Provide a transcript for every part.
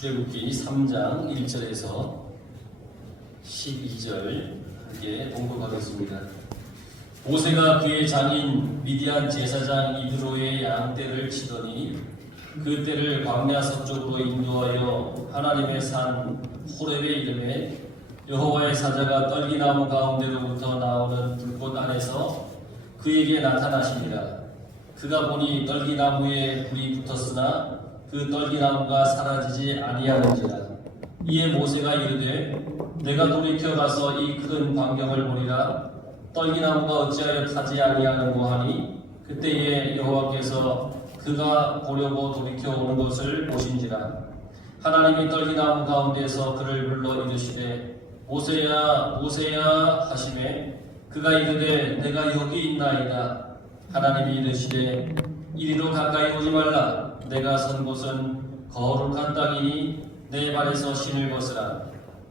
출애굽기 3장 1절에서 12절 함께 봉독하겠습니다. 모세가 그의 장인 미디안 제사장 이드로의 양떼를 치더니 그 떼를 광야 서쪽으로 인도하여 하나님의 산 호렙의 이름에 여호와의 사자가 떨기나무 가운데로부터 나오는 불꽃 안에서 그에게 나타나시니라. 그가 보니 떨기나무에 불이 붙었으나 그 떨기나무가 사라지지 아니하는지라. 이에 모세가 이르되 내가 돌이켜 가서 이 큰 광경을 보리라. 떨기나무가 어찌하여 타지 아니하는고 하니 그때에 여호와께서 그가 보려고 돌이켜 오는 것을 보신지라. 하나님이 떨기나무 가운데에서 그를 불러 이르시되 모세야 모세야 하시매 그가 이르되 내가 여기 있나이다. 하나님이 이르시되 이리로 가까이 오지 말라. 내가 선 곳은 거룩한 땅이니 내 발에서 신을 벗으라.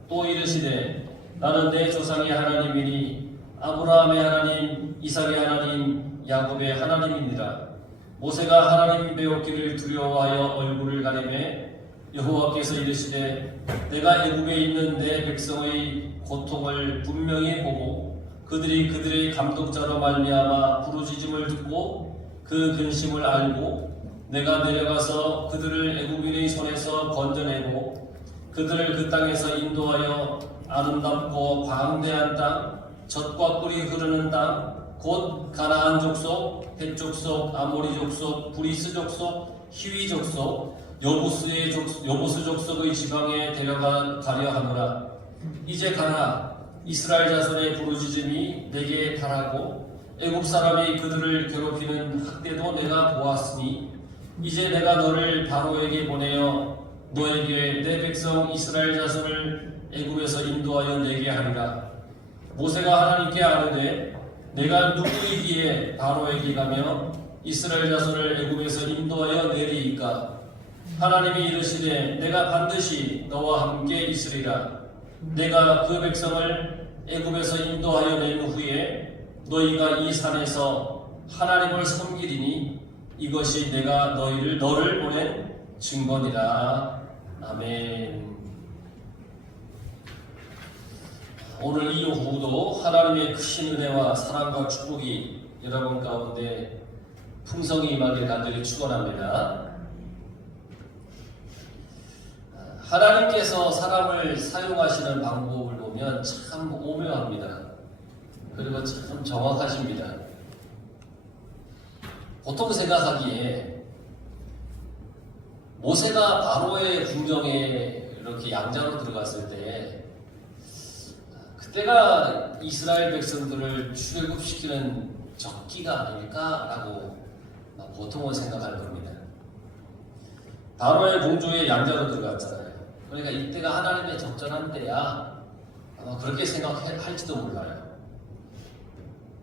또 이르시되 나는 내 조상의 하나님이니 아브라함의 하나님, 이삭의 하나님, 야곱의 하나님이니라. 모세가 하나님 배웠기를 두려워하여 얼굴을 가리매 여호와께서 이르시되 내가 애굽에 있는 내 백성의 고통을 분명히 보고 그들의 감독자로 말미암아 부르짖음을 듣고 그 근심을 알고 내가 내려가서 그들을 애굽인의 손에서 건져내고 그들을 그 땅에서 인도하여 아름답고 광대한 땅, 젖과 꿀이 흐르는 땅, 곧 가나안 족속, 헷 족속, 아모리 족속, 브리스 족속, 히위 족속, 여부스 족속의 지방에 데려가려 하노라. 이제 가라. 이스라엘 자손의 부르짖음이 내게 달하고 애굽 사람이 그들을 괴롭히는 학대도 내가 보았으니 이제 내가 너를 바로에게 보내어 너에게 내 백성 이스라엘 자손을 애굽에서 인도하여 내게 하리라. 모세가 하나님께 아뢰되 내가 누구이기에 바로에게 가며 이스라엘 자손을 애굽에서 인도하여 내리이까? 하나님이 이르시되 내가 반드시 너와 함께 있으리라. 내가 그 백성을 애굽에서 인도하여 낸 후에 너희가 이 산에서 하나님을 섬기리니 이것이 내가 너를 보낸 증거니라. 아멘. 오늘 이후도 하나님의 크신 은혜와 사랑과 축복이 여러분 가운데 풍성히 임하길 간절히 축원합니다. 하나님께서 사람을 사용하시는 방법을 보면 참 오묘합니다. 그리고 참 정확하십니다. 보통 생각하기에 모세가 바로의 궁정에 이렇게 양자로 들어갔을 때 그때가 이스라엘 백성들을 출애굽시키는 적기가 아닐까라고 보통은 생각할 겁니다. 바로의 궁정에 양자로 들어갔잖아요. 그러니까 이때가 하나님의 적절한 때야 아마 그렇게 생각할지도 몰라요.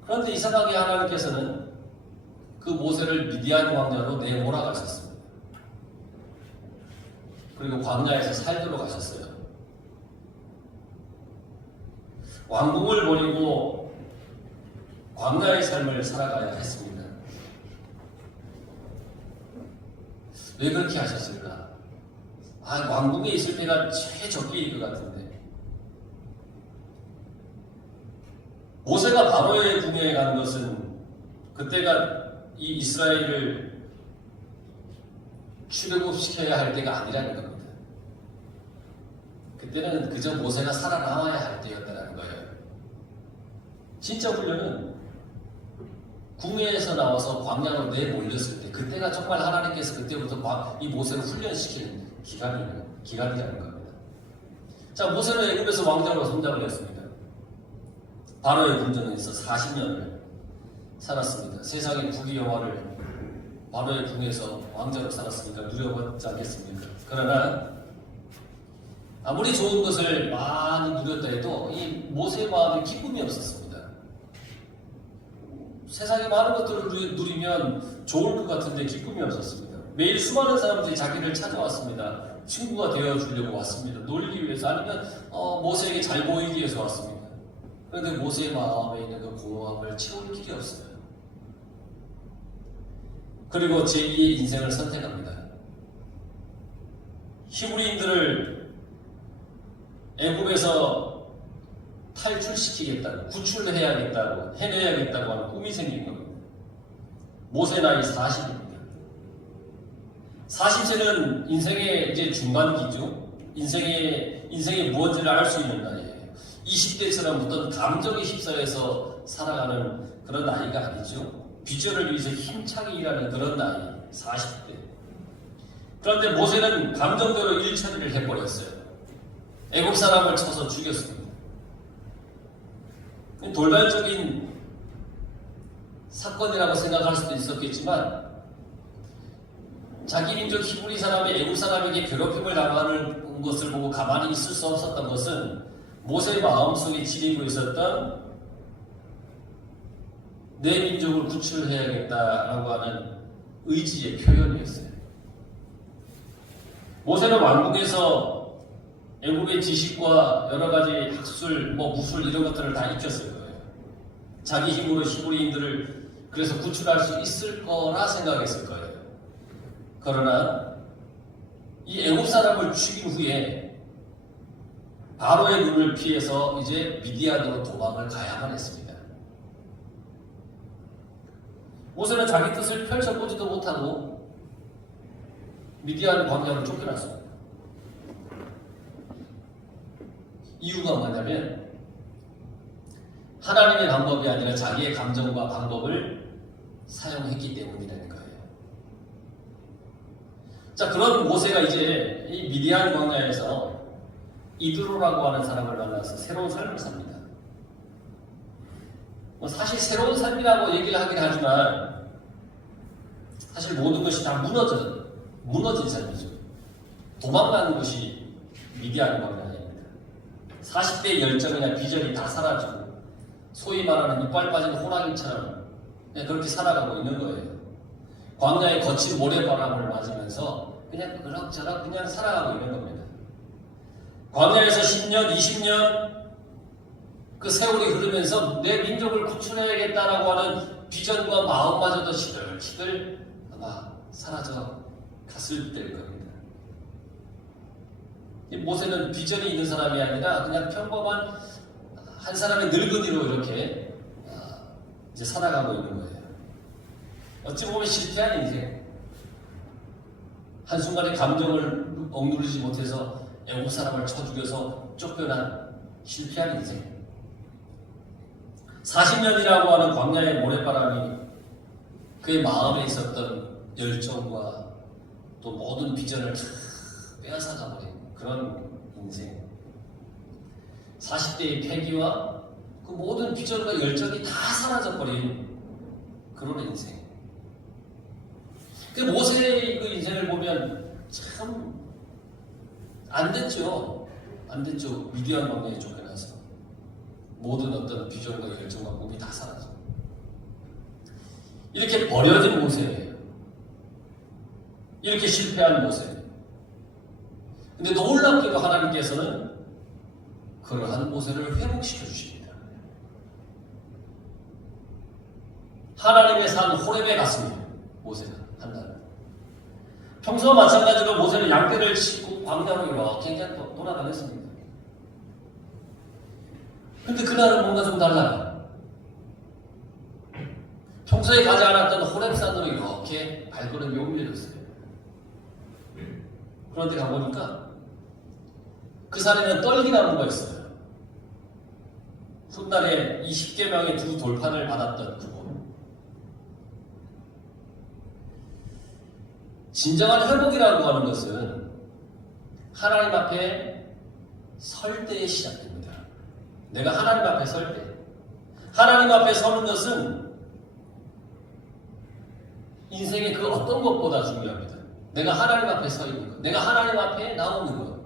그런데 이상하게 하나님께서는 그 모세를 미디안 광야로 내몰아가셨습니다. 그리고 광야에서 살도록 하셨어요. 왕궁을 버리고 광야의 삶을 살아가야 했습니다. 왜 그렇게 하셨을까? 왕궁에 있을 때가 최적기일 것 같은데. 모세가 바로의 궁에 간 것은 그때가 이 이스라엘을 출애굽시켜야 할 때가 아니라는 겁니다. 그때는 그저 모세가 살아남아야 할 때였다는 거예요. 진짜 훈련은 궁에서 나와서 광야로 내몰렸을 때 그때가 정말 하나님께서 그때부터 이 모세를 훈련시키는 기간이라는 겁니다. 자, 모세는 애굽에서 왕자로 성장을 했습니다. 바로의 궁정에서 40년을 살았습니다. 세상의 부귀영화를 바로의 궁에서 왕자로 살았으니까 누려봤지 않겠습니까? 그러나 아무리 좋은 것을 많이 누렸다 해도 이 모세의 마음에 기쁨이 없었습니다. 세상의 많은 것들을 누리면 좋을 것 같은데 기쁨이 없었습니다. 매일 수많은 사람들이 자기를 찾아왔습니다. 친구가 되어주려고 왔습니다. 놀기 위해서 아니면 모세에게 잘 보이기 위해서 왔습니다. 그런데 모세의 마음에 있는 그 공허함을 채울 길이 없어요. 그리고 제2의 인생을 선택합니다. 히브리인들을 애굽에서 탈출시키겠다고, 구출해야겠다고, 해내야겠다고 하는 꿈이 생긴 겁니다. 모세 나이 40입니다. 40세는 인생의 이제 중반기죠. 인생의 무엇인지를 알 수 있는 나이예요. 20대처럼 어떤 감정에 휩싸여서 살아가는 그런 나이가 아니죠. 비전을 위해서 힘차게 일하는 그런 나이, 40대. 그런데 모세는 감정대로 일처리를 해버렸어요. 애국 사람을 쳐서 죽였습니다. 돌발적인 사건이라고 생각할 수도 있었겠지만 자기 민족 히브리 사람이 애국 사람에게 괴롭힘을 당하는 것을 보고 가만히 있을 수 없었던 것은 모세의 마음속에 지니고 있었던 내 민족을 구출해야겠다라고 하는 의지의 표현이었어요. 모세는 왕궁에서 애국의 지식과 여러 가지 학술, 무술 이런 것들을 다 익혔을 거예요. 자기 힘으로 히브리인들을 그래서 구출할 수 있을 거라 생각했을 거예요. 그러나 이 애국 사람을 죽인 후에 바로의 눈을 피해서 이제 미디안으로 도망을 가야만 했습니다. 모세는 자기 뜻을 펼쳐보지도 못하고 미디안 광야로 쫓겨났습니다. 이유가 뭐냐면 하나님의 방법이 아니라 자기의 감정과 방법을 사용했기 때문이라는 거예요. 자, 그런 모세가 이제 이 미디안 광야에서 이드로라고 하는 사람을 만나서 새로운 삶을 삽니다. 사실 새로운 삶이라고 얘기를 하긴 하지만 사실 모든 것이 다 무너진 삶이죠. 도망가는 것이 미디안 광야입니다. 40대의 열정이나 비전이 다 사라지고 소위 말하는 이빨 빠진 호랑이처럼 그냥 그렇게 살아가고 있는 거예요. 광야의 거친 모래바람을 맞으면서 그냥 그럭저럭 그냥 살아가고 있는 겁니다. 광야에서 10년, 20년 그 세월이 흐르면서 내 민족을 구출해야겠다라고 하는 비전과 마음마저도 시들시들 아마 사라져 갔을 때일 겁니다. 모세는 비전이 있는 사람이 아니라 그냥 평범한 한 사람의 늙은이로 이렇게 이제 살아가고 있는 거예요. 어찌 보면 실패한 인생. 한순간에 감정을 억누르지 못해서 애국 사람을 쳐 죽여서 쫓겨난 실패한 인생. 40년이라고 하는 광야의 모래바람이 그의 마음에 있었던 열정과 또 모든 비전을 빼앗아가버린 그런 인생. 40대의 패기와 그 모든 비전과 열정이 다 사라져버린 그런 인생. 그 모세의 그 인생을 보면 참 안 됐죠. 안 됐죠. 미디안 광야에 쫓겨나서 모든 어떤 비전과 열정과 꿈이 다 사라져. 이렇게 버려진 모세예요. 이렇게 실패한 모세. 근데 놀랍게도 하나님께서는 그러한 모세를 회복시켜 주십니다. 하나님의 산 호렙에 갔습니다. 모세가 한 달. 평소와 마찬가지로 모세는 양떼를 치고 광야로 이렇게 그냥 돌아다녔습니다. 근데 그날은 뭔가 좀 달라요. 평소에 가지 않았던 호렙산으로 이렇게 발걸음이 옮겨졌어요. 그런데 가보니까 그 산에는 떨기나무가 있어요. 훗날에 이 10계명의 두 돌판을 받았던 그곳. 진정한 회복이라고 하는 것은 하나님 앞에 설 때에 시작됩니다. 내가 하나님 앞에 설 때. 하나님 앞에 서는 것은 인생의 그 어떤 것보다 중요합니다. 내가 하나님 앞에 서 있는 것. 내가 하나님 앞에 나오는 것.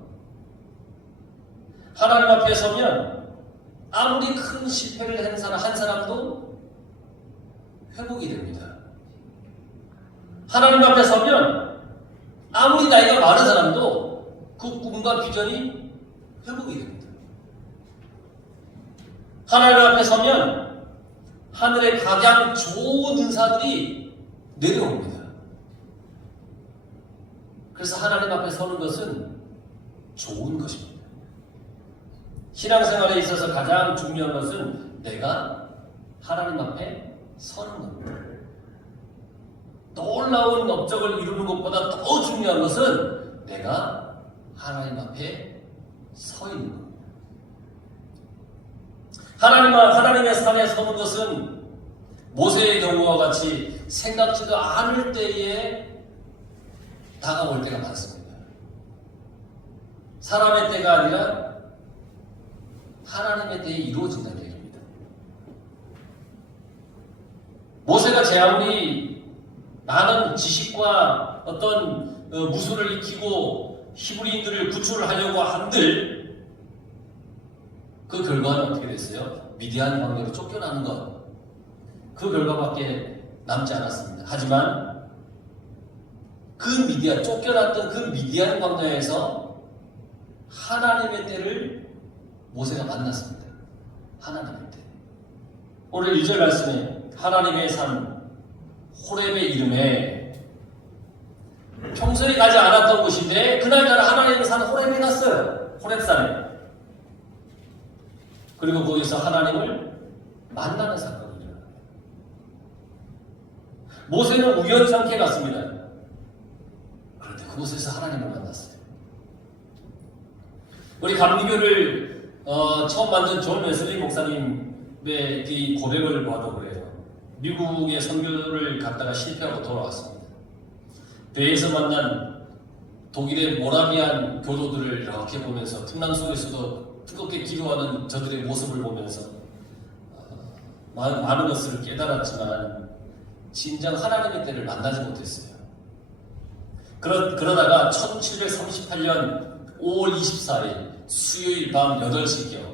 하나님 앞에 서면 아무리 큰 실패를 한 사람도 회복이 됩니다. 하나님 앞에 서면 아무리 나이가 많은 사람도 그 꿈과 비전이 회복이 됩니다. 하나님 앞에 서면 하늘의 가장 좋은 은사들이 내려옵니다. 그래서 하나님 앞에 서는 것은 좋은 것입니다. 신앙생활에 있어서 가장 중요한 것은 내가 하나님 앞에 서는 겁니다. 놀라운 업적을 이루는 것보다 더 중요한 것은 내가 하나님 앞에 서 있는 겁니다. 하나님의 산에 서는 것은 모세의 경우와 같이 생각지도 않을 때에 다가올 때가 많습니다. 사람의 때가 아니라 하나님의 때에 이루어진다는 얘기입니다. 모세가 제 아무리 많은 지식과 어떤 무술을 익히고 히브리인들을 구출을 하려고 한들 그 결과는 어떻게 됐어요? 미디안 광야로 쫓겨나는 것. 그 결과밖에 남지 않았습니다. 하지만 쫓겨났던 그 미디안 광야에서 하나님의 때를 모세가 만났습니다. 하나님의 때. 오늘 1절 말씀에 하나님의 산 호렙의 이름에 평소에 가지 않았던 곳인데 그날따라 하나님의 산 호렙에 갔어요. 호렙산에. 그리고 거기서 하나님을 만나는 사건이 일어납니다. 모세는 우연찮게 갔습니다. 그런데 그곳에서 하나님을 만났어요. 우리 감리교를 처음 만든 존 웨슬리 목사님의 이 고백을 봐도 그래요. 미국에 선교를 갔다가 실패하고 돌아왔습니다. 배에서 만난 독일의 모라비안 교도들을 이렇게 보면서 풍랑 속에서도 뜨겁게 기도하는 저들의 모습을 보면서 많은 것을 깨달았지만 진정 하나님의 때를 만나지 못했어요. 그러다가 1738년 5월 24일 수요일 밤 8시경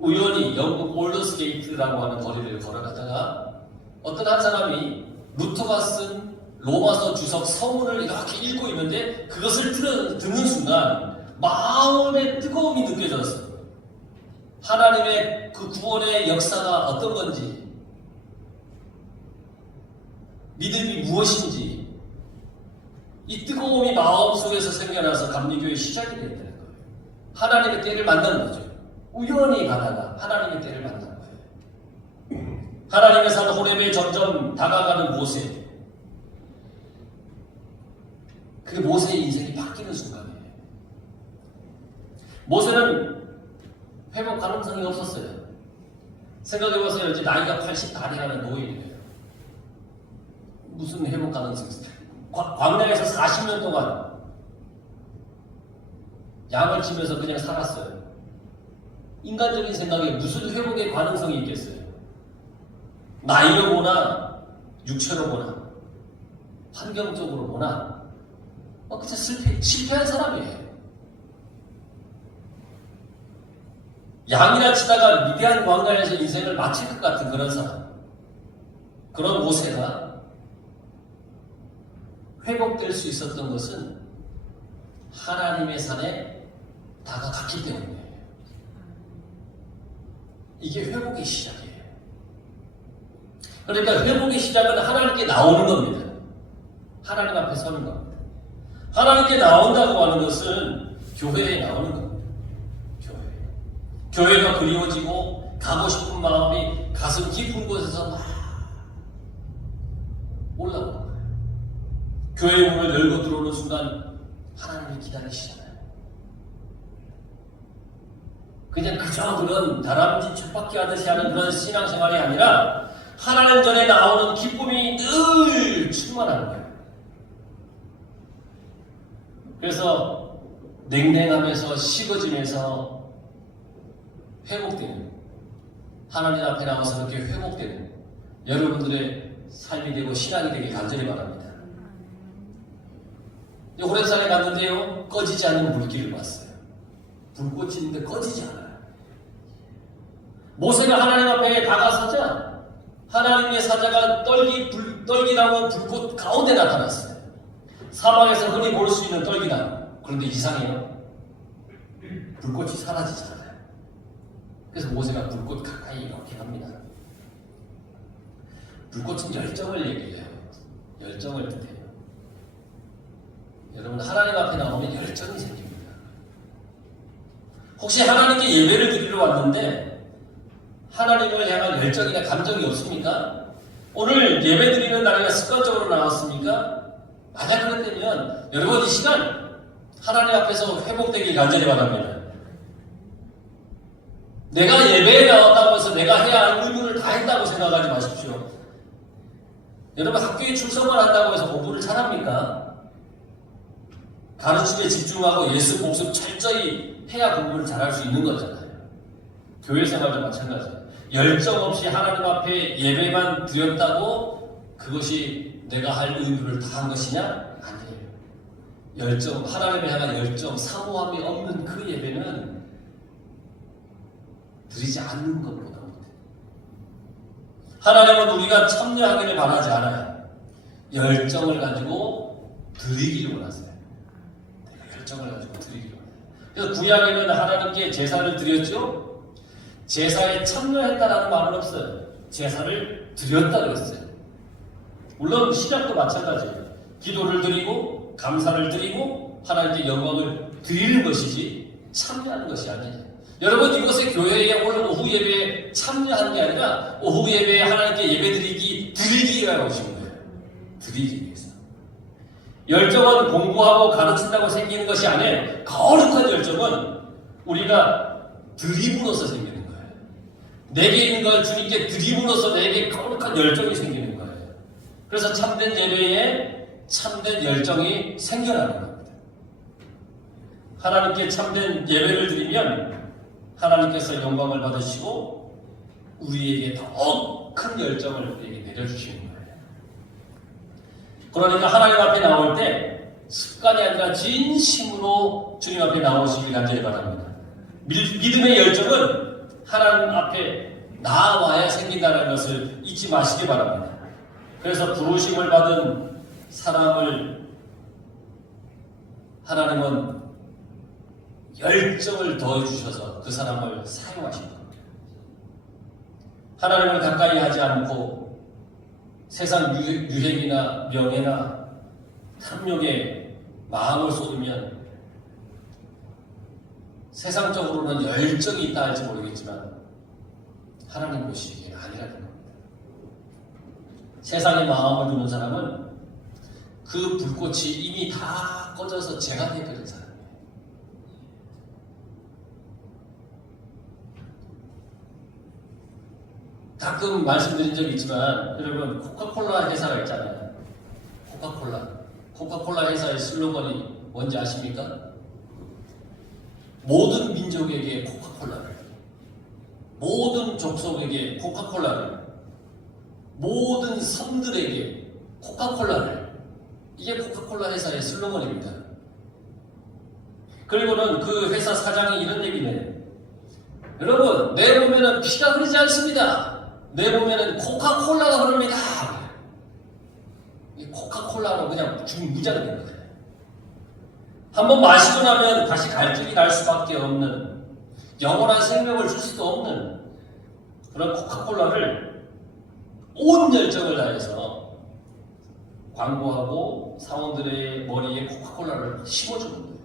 우연히 영국 올더스게이트라고 하는 거리를 걸어가다가 어떤 한 사람이 루터가 쓴 로마서 주석 서문을 이렇게 읽고 있는데 그것을 듣는 순간 마음의 뜨거움이 느껴졌어요. 하나님의 그 구원의 역사가 어떤 건지, 믿음이 무엇인지, 이 뜨거움이 마음속에서 생겨나서 감리교의 시작이 된다는 거예요. 하나님의 때를 만난 거죠. 우연히 가다가 하나님의 때를 만난 거예요. 하나님의 산 호렙에 점점 다가가는 모세. 그 모세의 인생이 바뀌는 순간이에요. 모세는 회복 가능성이 없었어요. 생각해보세요. 이제 나이가 80달이라는 노인이에요. 무슨 회복 가능성이 있어요? 광야에서 40년 동안 양을 치면서 그냥 살았어요. 인간적인 생각에 무슨 회복의 가능성이 있겠어요? 나이로 보나 육체로 보나 환경적으로 보나 그냥 실패한 사람이에요. 양이나 치다가 미디안 광야에서 인생을 마칠 것 같은 그런 사람. 그런 모세가 회복될 수 있었던 것은 하나님의 산에 다가갔기 때문이에요. 이게 회복의 시작이에요. 그러니까 회복의 시작은 하나님께 나오는 겁니다. 하나님 앞에 서는 겁니다. 하나님께 나온다고 하는 것은 교회에 나오는 겁니다. 교회가 그리워지고 가고 싶은 마음이 가슴 깊은 곳에서 막 올라오는 거예요. 교회 문을 열고 들어오는 순간 하나님을 기다리시잖아요. 그냥 그저 그런 다람쥐 쳇바퀴 하듯이 하는 그런 신앙생활이 아니라 하나님 전에 나오는 기쁨이 늘 충만한 거예요. 그래서 냉랭하면서 식어지면서 회복되는, 하나님 앞에 나와서 그렇게 회복되는 여러분들의 삶이 되고 신앙이 되길 간절히 바랍니다. 호렙산에 갔는데요, 꺼지지 않는 물길을 봤어요. 불꽃이 있는데 꺼지지 않아요. 모세가 하나님 앞에 다가서자 하나님의 사자가 떨기나무 불꽃 가운데 나타났어요. 사막에서 흔히 볼 수 있는 떨기나무. 그런데 이상해요. 불꽃이 사라지잖아요. 그래서 모세가 불꽃 가까이 이렇게 갑니다. 불꽃은 열정을 얘기해요. 열정을 뜻해요. 여러분, 하나님 앞에 나오면 열정이 생깁니다. 혹시 하나님께 예배를 드리러 왔는데 하나님을 향한 열정이나 감정이 없습니까? 오늘 예배 드리는 날이가 습관적으로 나왔습니까? 만약 그렇다면 여러분 이 시간 하나님 앞에서 회복되길 간절히 바랍니다. 내가 예배에 나왔다고 해서 내가 해야 할 의무를 다 했다고 생각하지 마십시오. 여러분 학교에 출석을 한다고 해서 공부를 잘합니까? 가르침에 집중하고 예수 복습 철저히 해야 공부를 잘할 수 있는 거잖아요. 교회 생활도 마찬가지예요. 열정 없이 하나님 앞에 예배만 드렸다고 그것이 내가 할 의무를 다 한 것이냐? 아니에요. 열정, 하나님에 향한 열정, 사모함이 없는 그 예배는 드리지 않는 것보다 못해요. 하나님은 우리가 참여하기를 바라지 않아요. 열정을 가지고 드리기를 원하세요. 열정을 가지고 드리기를 원해요. 그래서 구약에는 하나님께 제사를 드렸죠. 제사에 참여했다라는 말은 없어요. 제사를 드렸다고 했어요. 물론 시작도 마찬가지예요. 기도를 드리고 감사를 드리고 하나님께 영광을 드리는 것이지 참여하는 것이 아니에요. 여러분 이것의 교회에 오늘 오후 예배에 참여하는 게 아니라 오후 예배에 하나님께 예배 드리기 위하여 오신 거예요. 드리기 위해서. 열정은 공부하고 가르친다고 생기는 것이 아니에요. 거룩한 열정은 우리가 드림으로써 생기는 거예요. 내게 있는 걸 주님께 드림으로써 내게 거룩한 열정이 생기는 거예요. 그래서 참된 예배에 참된 열정이 생겨나는 겁니다. 하나님께 참된 예배를 드리면 하나님께서 영광을 받으시고 우리에게 더 큰 열정을 우리에게 내려주시는 거예요. 그러니까 하나님 앞에 나올 때 습관이 아니라 진심으로 주님 앞에 나오시길 간절히 바랍니다. 믿음의 열정은 하나님 앞에 나와야 생긴다는 것을 잊지 마시기 바랍니다. 그래서 부르심을 받은 사람을 하나님은 열정을 더해주셔서 그 사람을 사용하신 겁니다. 하나님을 가까이 하지 않고 세상 유행이나 명예나 탐욕에 마음을 쏟으면 세상적으로는 열정이 있다 할지 모르겠지만 하나님 보시기에 아니라는 겁니다. 세상에 마음을 두는 사람은 그 불꽃이 이미 다 꺼져서 재가 되어버린 사람이에요. 가끔 말씀드린 적이 있지만 여러분 코카콜라 회사가 있잖아요. 코카콜라 회사의 슬로건이 뭔지 아십니까? 모든 민족에게 코카콜라를, 모든 족속에게 코카콜라를, 모든 섬들에게 코카콜라를. 이게 코카콜라 회사의 슬로건입니다. 그리고는 그 회사 사장이 이런 얘기네요. 여러분 내 몸에는 피가 흐르지 않습니다. 내 몸에는 코카콜라가 흐릅니다. 이 코카콜라로 그냥 무장이 된 거예요. 한번 마시고 나면 다시 갈증이 날 수밖에 없는, 영원한 생명을 줄 수도 없는 그런 코카콜라를 온 열정을 다해서 광고하고 사원들의 머리에 코카콜라를 심어주는 거예요.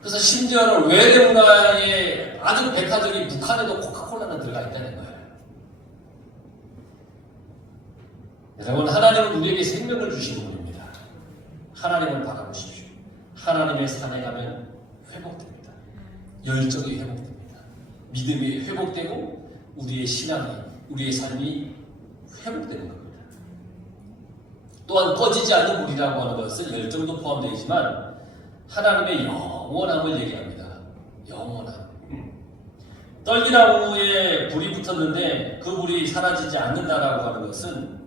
그래서 심지어는 외대 문화의 아주 백화점이 북한에도 코카콜라는 들어가 있다는 거예요. 여러분 하나님은 우리에게 생명을 주신 분입니다. 하나님을 바라보십시오. 하나님의 산에 가면 회복됩니다. 열정이 회복됩니다. 믿음이 회복되고 우리의 신앙이, 우리의 삶이 회복되는 겁니다. 또한 꺼지지 않는 불이라고 하는 것은 열정도 포함되어 있지만 하나님의 영원함을 얘기합니다. 영원함. 떨기나무에 불이 붙었는데 그 불이 사라지지 않는다라고 하는 것은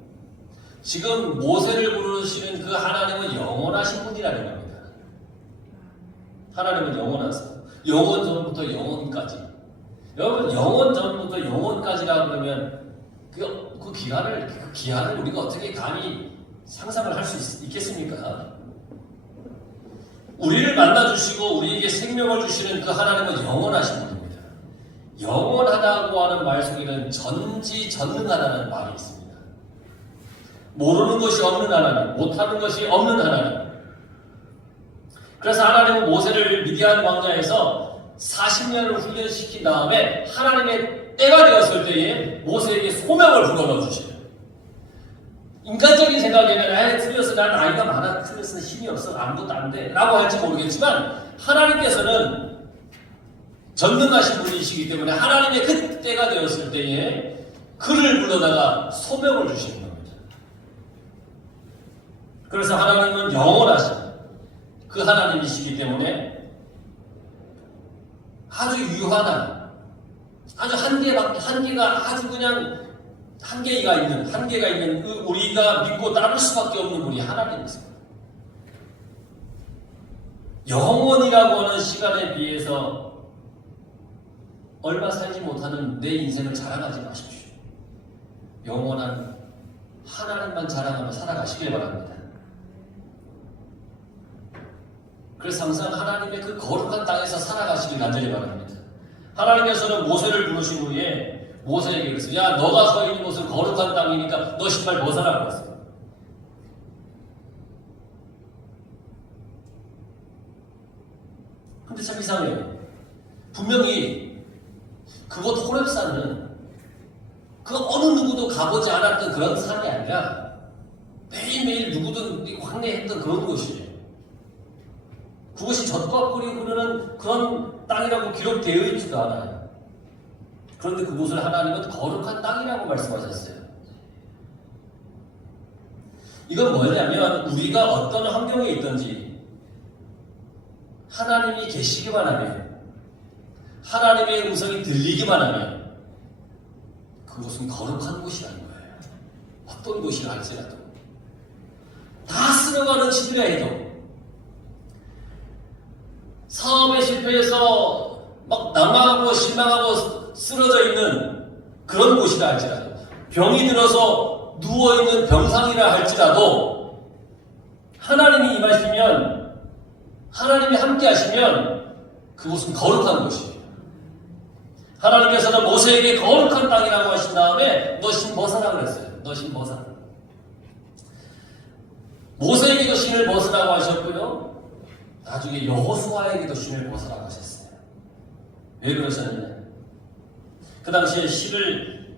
지금 모세를 부르시는 그 하나님은 영원하신 분이라는 겁니다. 하나님은 영원하세요. 영원 전부터 영원까지. 여러분 영원 전부터 영원까지라 그러면 그 기한을 우리가 어떻게 감히 상상을 할 수 있겠습니까? 우리를 만나주시고 우리에게 생명을 주시는 그 하나님은 영원하신 분입니다. 영원하다고 하는 말 속에는 전지전능하다는 말이 있습니다. 모르는 것이 없는 하나님, 못하는 것이 없는 하나님. 그래서 하나님은 모세를 미디안 광야에서 40년을 훈련시킨 다음에 하나님의 때가 되었을 때에 모세에게 소명을 불어넣어 주시죠. 인간적인 생각에는 틀렸어, 난 나이가 많아, 틀렸어, 힘이 없어, 아무것도 안 돼 라고 할지 모르겠지만 하나님께서는 전능하신 분이시기 때문에 하나님의 그 때가 되었을 때에 그를 불러다가 소명을 주시는 겁니다. 그래서 하나님은 영원하신 그 하나님이시기 때문에 아주 유한한, 아주 한계가 아주 그냥 한계가 있는 우리가 믿고 따를 수밖에 없는 분이 하나님이세요. 영원이라고 하는 시간에 비해서 얼마 살지 못하는 내 인생을 자랑하지 마십시오. 영원한 하나님만 자랑하며 살아가시길 바랍니다. 그래서 항상 하나님의 그 거룩한 땅에서 살아가시길 간절히 바랍니다. 하나님께서는 모세를 부르신 후에 모세에게 그랬어요. 야, 너가 서 있는 곳은 거룩한 땅이니까 너 신발 벗어라고 했어요. 근데 참 이상해요. 분명히 그곳 호렙산은 그 어느 누구도 가보지 않았던 그런 산이 아니라 매일매일 누구든 황해했던 그런 곳이에요. 그것이 젖과 꿀이 흐르는 그런 땅이라고 기록되어 있지도 않아요. 그런데 그곳을 하나님은 거룩한 땅이라고 말씀하셨어요. 이건 뭐냐면 우리가 어떤 환경에 있든지 하나님이 계시기만 하면, 하나님의 음성이 들리기만 하면 그곳은 거룩한 곳이라는 거예요. 어떤 곳이라 할지라도 다 쓸어가는 시들라 해도, 사업에 실패해서 막 낭망하고 실망하고 쓰러져 있는 그런 곳이라 할지라도, 병이 들어서 누워있는 병상이라 할지라도 하나님이 임하시면, 하나님이 함께 하시면 그곳은 거룩한 곳이에요. 하나님께서는 모세에게 거룩한 땅이라고 하신 다음에 너 신 벗어라 그랬어요. 너 신 벗어라. 모세에게도 신을 벗으라고 하셨고요, 나중에 여호수아에게도 신을 벗으라고 하셨어요. 왜 그러셨느냐? 그 당시에 신을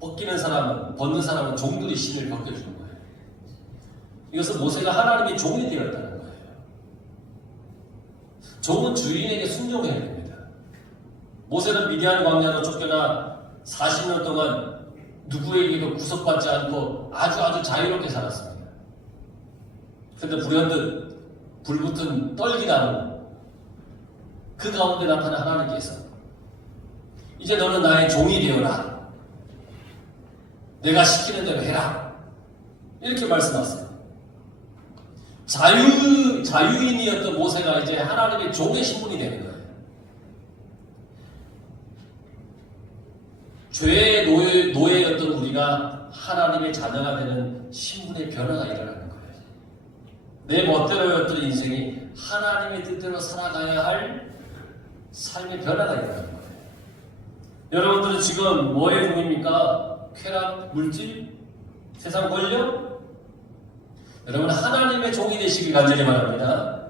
벗는 사람은 종들이 신을 벗겨주는 거예요. 이것은 모세가 하나님의 종이 되었다는 거예요. 종은 주인에게 순종해야 됩니다. 모세는 미디안 광야로 쫓겨나 40년 동안 누구에게도 구속받지 않고 아주 자유롭게 살았습니다. 그런데 불현듯 불붙은 떨기나무 그 가운데 나타난 하나님께서 이제 너는 나의 종이 되어라. 내가 시키는 대로 해라. 이렇게 말씀하세요. 자유인이었던 모세가 이제 하나님의 종의 신분이 되는 거예요. 죄의 노예였던 우리가 하나님의 자녀가 되는 신분의 변화가 일어나는 거예요. 내 멋대로였던 인생이 하나님의 뜻대로 살아가야 할 삶의 변화가 일어나는 거예요. 여러분들은 지금 뭐의 종입니까? 쾌락, 물질, 세상 권력? 여러분 하나님의 종이 되시기 간절히 바랍니다.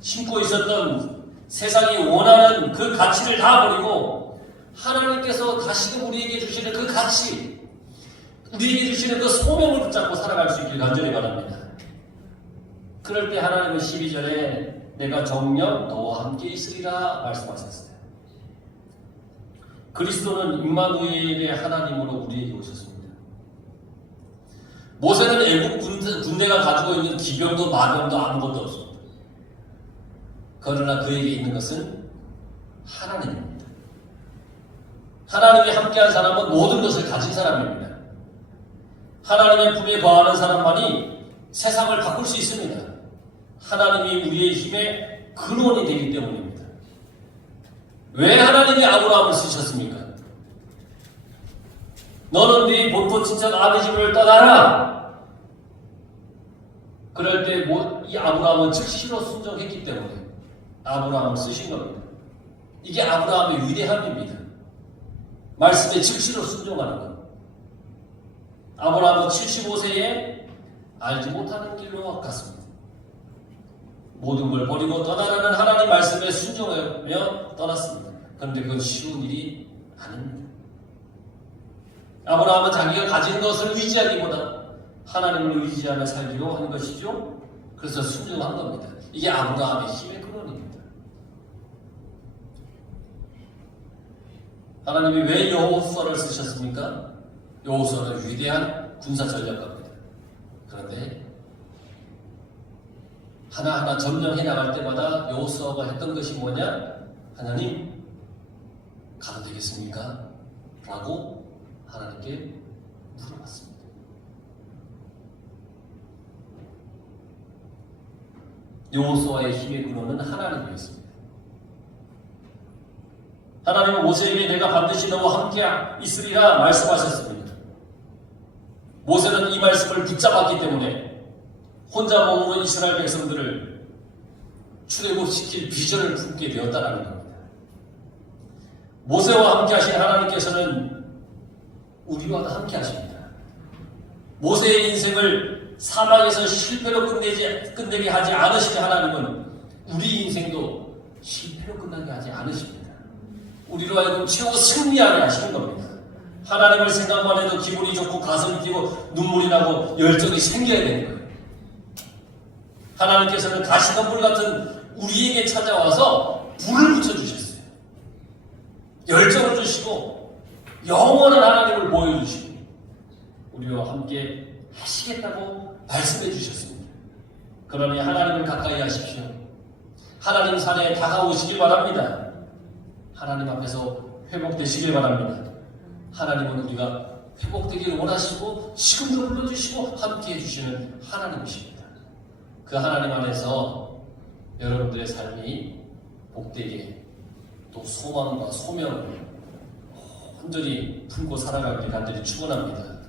심고 있었던 세상이 원하는 그 가치를 다 버리고 하나님께서 다시금 우리에게 주시는 그 가치, 우리에게 주시는 그 소명을 붙잡고 살아갈 수 있길 간절히 바랍니다. 그럴 때 하나님은 12절에 내가 정녕 너와 함께 있으리라 말씀하셨어요. 그리스도는 임마누엘의 하나님으로 우리에게 오셨습니다. 모세는 애국 군대가 가지고 있는 기병도 마병도 아무것도 없습니다. 그러나 그에게 있는 것은 하나님입니다. 하나님이 함께한 사람은 모든 것을 가진 사람입니다. 하나님의 품에 거하는 사람만이 세상을 바꿀 수 있습니다. 하나님이 우리의 힘의 근원이 되기 때문입니다. 왜 하나님이 아브라함을 쓰셨습니까? 너는 네 본토 친척 아비 집을 떠나라. 그럴 때 이 아브라함은 즉시로 순종했기 때문에 아브라함을 쓰신 겁니다. 이게 아브라함의 위대함입니다. 말씀에 즉시로 순종하는 것. 아브라함은 75세에 알지 못하는 길로 갔습니다. 모든 걸 버리고 떠나라는 하나님 말씀에 순종하며 떠났습니다. 그런데 그건 쉬운 일이 아닙니다. 아브라함은 자기가 가진 것을 의지하기보다 하나님을 의지하며 살기로 한 것이죠. 그래서 순종한 겁니다. 이게 아브라함의 힘의 근원입니다. 하나님이 왜 여호수아를 쓰셨습니까? 여호수아는 위대한 군사 전략가입니다. 그런데 하나하나 점령해 나갈 때마다 여호수아가 했던 것이 뭐냐? 하나님, 가도 되겠습니까? 라고 하나님께 물어봤습니다. 여호수아의 힘의 근원은 하나님이었습니다. 하나님은 모세에게 내가 반드시 너와 함께 있으리라 말씀하셨습니다. 모세는 이 말씀을 붙잡았기 때문에 혼자 몸으로 이스라엘 백성들을 출애굽시킬 비전을 품게 되었다는 겁니다. 모세와 함께 하신 하나님께서는 우리와 함께 하십니다. 모세의 인생을 사막에서 실패로 끝내게 하지 않으신 하나님은 우리 인생도 실패로 끝나게 하지 않으십니다. 우리로 하여금 최고 승리하게 하시는 겁니다. 하나님을 생각만 해도 기분이 좋고 가슴이 뛰고 눈물이 나고 열정이 생겨야 되는 거예요. 하나님께서는 가시덤불 같은 우리에게 찾아와서 불을 붙여주셨어요. 열정을 주시고 영원한 하나님을 보여주시고 우리와 함께 하시겠다고 말씀해 주셨습니다. 그러니 하나님을 가까이 하십시오. 하나님 산에 다가오시길 바랍니다. 하나님 앞에서 회복되시길 바랍니다. 하나님은 우리가 회복되기를 원하시고 지금도 불러주시고 함께 해주시는 하나님이십니다. 그 하나님 안에서 여러분들의 삶이 복되게 또 소망과 소명을 온전히 품고 살아가길 간절히 축원합니다.